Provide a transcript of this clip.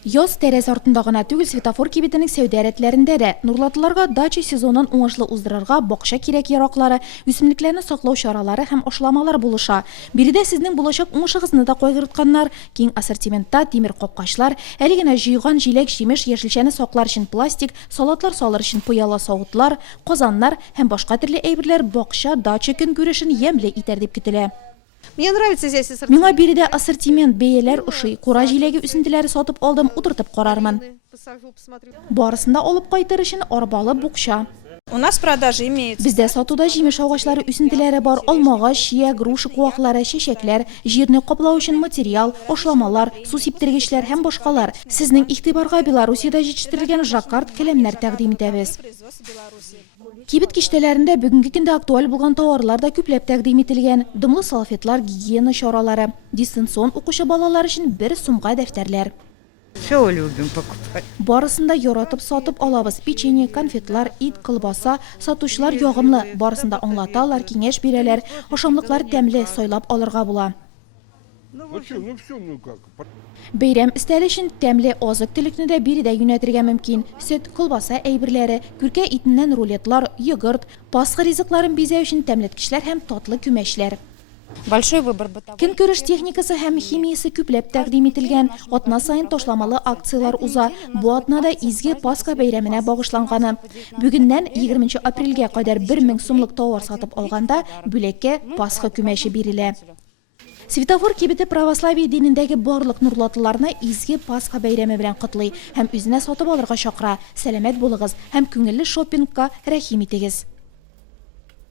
Yoz terez артында гына түгел светофор кибетенең сәүдә рәтләрендә дә нурлатыларга дача сезонын уңышлы уздырырга бакча кирәк-яраклары, үсемлекләрне саклау чаралары һәм ашламалар булыша. Биредә сезнең булачак уңышыгызны да кайгыртканнар. Киң ассортиментта тимер капкачлар, әле генә җыйган җиләк-җимеш, яшелчәне саклар өчен пластик, салатлар салыр өчен пыяла савытлар, казаннар һәм башка төрле әйберләр бакча дача көнгүрешен ямьле итәр дип көтелә. Мне нравится здесь ассортимент. Миңа биредә ассортимент бәяләр ошый, кура җиләге үсентеләре сатып алдым, утыртып карармын. Барысында алып кайтыр өчен арбалы букча. У нас продажи имеются. Бездә сатуда җимеш агачлары үсентеләре бар, алмагач, чия, груша куаклары, чәчәкләр, җирне каплау өчен материал, ашламалар, су сиптергечләр һәм башкалар. Сезнең игътибарга Белоруссиядә җитештерелгән жаккард келәмнәр тәкъдим итәбез. Кибет киштәләрендә бүгенге көндә актуаль булган товарлар да күпләп тәкъдим ителгән. Дымлы салфетлар, гигиена чаралары, дистанцион укучы балалар өчен 1 сумга дәфтәрләр. Все любим покупать. Барысында яратып сатып алабыз. Печенье, конфетлар, ит, колбаса, сатучылар ягымлы. Барысында аңлаталар, киңәш бирәләр. Ашамлыклар тәмле, сайлап алырга була. Бәйрәм өстәле өчен тәмле азык-төлекне дә биредә юнәтергә мөмкин. Сөт, колбаса әйберләре, күркә итеннән рулетлар, йогурт, пасха ризыкларын бизәү өчен тәмләткечләр һәм татлы күмәчләр. Большой выбор бытовой. Көнкүреш техникасы һәм химиясе күпләп тәкъдим ителгән. Атна сайын ташламалы акциялар уза. Бу атнада изге Пасха бәйрәменә багышланганы. Бүгеннән 20 апрельгә кадәр 1000 сумлык товар сатып алганда бүләккә Пасха күмәче бирелә. Светофор кибете православие динендәге барлык нурлатыларны изге Пасха бәйрәме белән котлый һәм үзенә сатып алырга чакыра. Сәламәт булыгыз һәм күңелле шопингка рәхим итегез.